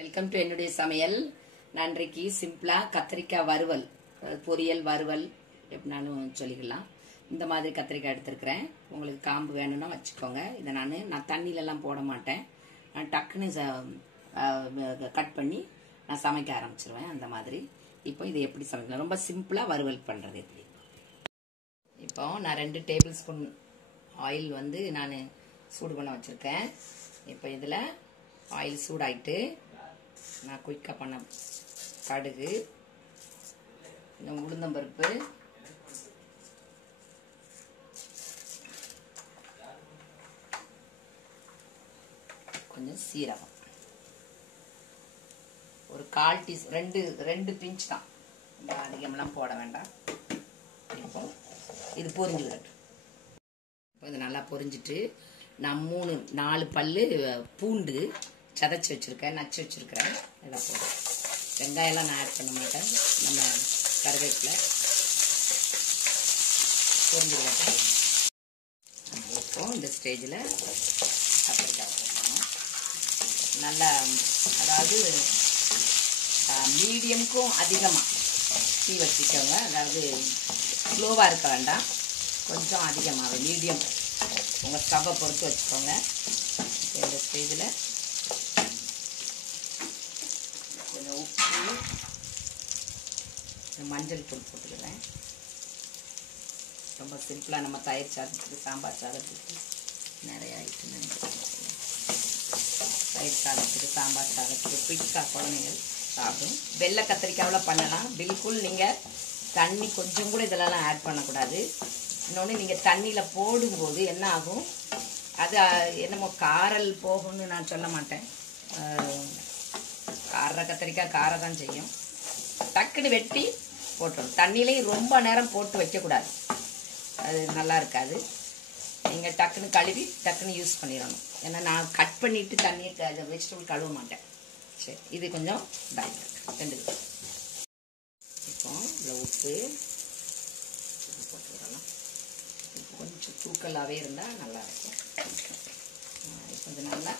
Welcome to என்னுடைய சமையல். நான் இன்றைக்கு சிம்பிளா கத்திரிக்காய் வறுவல், பொரியல் வறுவல் எப்படினாலும் சொல்லிக்கலாம். இந்த மாதிரி கத்திரிக்காய் எடுத்துருக்கிறேன். உங்களுக்கு காம்பு வேணும்னா வச்சுக்கோங்க. இதை நான் தண்ணியிலலாம் போட மாட்டேன். நான் டக்குன்னு கட் பண்ணி நான் சமைக்க ஆரம்பிச்சிருவேன். அந்த மாதிரி இப்போ இதை எப்படி சமைக்கலாம், ரொம்ப சிம்பிளா வறுவல் பண்றது எப்படி. இப்போ நான் 2 டேபிள் ஸ்பூன் ஆயில் நான் சூடு பண்ண வச்சிருக்கேன். இப்போ இதில் ஆயில் சூடாயிட்டு நான் குயிக்காக பண்ண கடுகு, இந்த உளுந்தம்பருப்பு, கொஞ்சம் சீரகம், ஒரு 1/4 டீஸ்பூன், ரெண்டு பிஞ்ச் தான், அதிகமெல்லாம் போட வேண்டாம். இப்போ இது பொரிஞ்சு விடட்டும். இப்போ இது நல்லா பொரிஞ்சிட்டு நான் 4 பல்லு பூண்டு சதைச்சி வச்சிருக்கேன், நச்சு வச்சிருக்கிறேன். இதெல்லாம் போடுறேன். வெங்காயம்லாம் நான் ஆட் பண்ண மாட்டேன். நம்ம கருவேப்பிலை பொரிஞ்சுக்கிட்டேன். இப்போ இந்த ஸ்டேஜில் கத்திரிக்காய் போடணும். நல்லா, அதாவது மீடியமுக்கும் அதிகமாக தீ வச்சுக்கோங்க. அதாவது ஸ்லோவாக இருக்க வேண்டாம், கொஞ்சம் அதிகமாக மீடியம் உங்கள் ஸ்டவ்வை பொறுத்து வச்சுக்கோங்க. இந்த ஸ்டேஜில் கொஞ்சம் உப்பு, மஞ்சள் தூள் போட்டுக்கிறேன். ரொம்ப சிம்பிளாக நம்ம தயிர் சாதத்துக்கு, சாம்பார் சாதத்துக்கு நிறைய ஐட்டம், தயிர் சாதத்துக்கு, சாம்பார் சாதத்துக்கு குயிக்காக குழந்தைங்கள் சாப்பிடும். வெள்ளை கத்திரிக்காவில் பண்ணலாம். பில்குல் நீங்கள் தண்ணி கொஞ்சம் கூட இதெல்லாம் ஆட் பண்ணக்கூடாது. இன்னொன்று, நீங்கள் தண்ணியில் போடும்போது என்ன ஆகும், அது என்னமோ காரல் போகும்னு நான் சொல்ல மாட்டேன். கார கத்திரிக்காய் காரம் தான் செய்யும். டக்குன்னு வெட்டி போட்டுரும். தண்ணியிலையும் ரொம்ப நேரம் போட்டு வைக்கக்கூடாது, அது நல்லா இருக்காது. நீங்கள் டக்குன்னு கழுவி டக்குன்னு யூஸ் பண்ணிடணும். ஏன்னா நான் கட் பண்ணிவிட்டு தண்ணியை வெஜிடபிள் கழுவ மாட்டேன். சரி, இது கொஞ்சம் இதாகிடும். 2 இப்போ இதில் உப்பு போட்டுவிடலாம். கொஞ்சம் தூக்கலாகவே இருந்தால் நல்லா இருக்கும். இப்போ இது நல்லா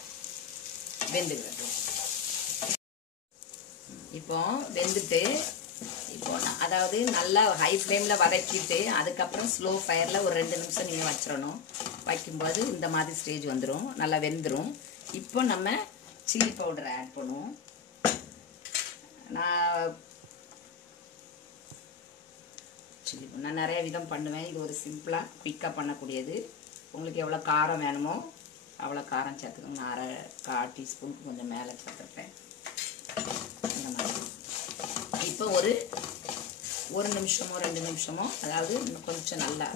வெந்து விடணும். இப்போ வெந்துட்டு, இப்போ அதாவது நல்லா ஹை ஃப்ளேமில் வதக்கிட்டு அதுக்கப்புறம் ஸ்லோ ஃபயரில் ஒரு 2 நிமிஷம் நீங்கள் வச்சிடணும். வைக்கும்போது இந்த மாதிரி ஸ்டேஜ் வந்துடும், நல்லா வெந்துடும். இப்போ நம்ம சில்லி பவுடர் ஆட் பண்ணுவோம். நான் நிறைய விதம் பண்ணுவேன். இது ஒரு சிம்பிளாக குயிக்காக பண்ணக்கூடியது. உங்களுக்கு எவ்வளோ காரம் வேணுமோ அவ்வளோ காரம் சேர்த்துக்கோங்க. நான் 1/4 டீஸ்பூனுக்கு கொஞ்சம் மேலே சேர்த்துருப்பேன். இந்த மாதிரி இப்போ ஒரு நிமிஷமோ 2 நிமிஷமோ, அதாவது இன்னும் கொஞ்சம் நல்லா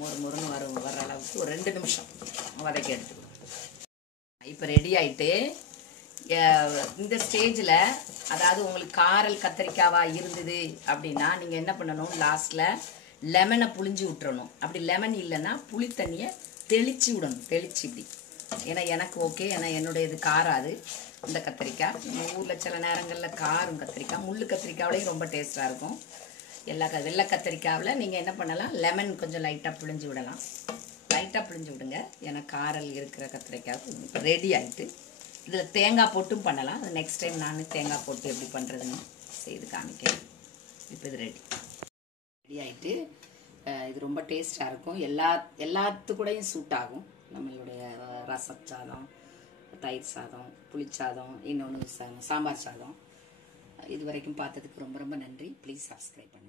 முறுமுறுன்னு வர அளவுக்கு ஒரு 2 நிமிஷம் வதக்கி எடுத்துக்கணும். இப்போ ரெடி ஆயிட்டு, இந்த ஸ்டேஜில் அதாவது உங்களுக்கு காரல் கத்திரிக்காவாக இருந்தது அப்படின்னா நீங்கள் என்ன பண்ணணும், லாஸ்ட்டில் லெமனை புளிஞ்சு விட்டுறணும். அப்படி லெமன் இல்லைன்னா புளி தண்ணியை தெளித்து விடணும். தெளித்து இப்படி, ஏன்னா எனக்கு ஓகே, ஏன்னா என்னுடைய இது காராது இந்த கத்திரிக்காய். நம்ம ஊரில் சில நேரங்களில் காரும் கத்திரிக்காய், முள்ளு கத்திரிக்காவிலையும் ரொம்ப டேஸ்ட்டாக இருக்கும். வெள்ளை கத்திரிக்காவில் நீங்கள் என்ன பண்ணலாம், லெமன் கொஞ்சம் லைட்டாக பிழிஞ்சு விடலாம். லைட்டாக பிழிஞ்சு விடுங்க, ஏன்னா காரல் இருக்கிற கத்திரிக்காய். இப்போ ரெடி ஆகிட்டு இதில் தேங்காய் போட்டும் பண்ணலாம். அது நெக்ஸ்ட் டைம் நான் தேங்காய் போட்டு எப்படி பண்ணுறதுன்னு செய்து காமிக்கிறேன். இப்போ இது ரெடி ஆகிட்டு, இது ரொம்ப டேஸ்டாக இருக்கும். எல்லாத்துக்கூடையும் சூட் ஆகும். நம்மளுடைய ரசம் சாதம், தயிர் சாதம், புளிச்சாதம், இன்னொன்று சாம்பார் சாதம். இது வரைக்கும் பார்த்ததுக்கு ரொம்ப ரொம்ப நன்றி. ப்ளீஸ் சப்ஸ்கிரைப் பண்ணுங்கள்.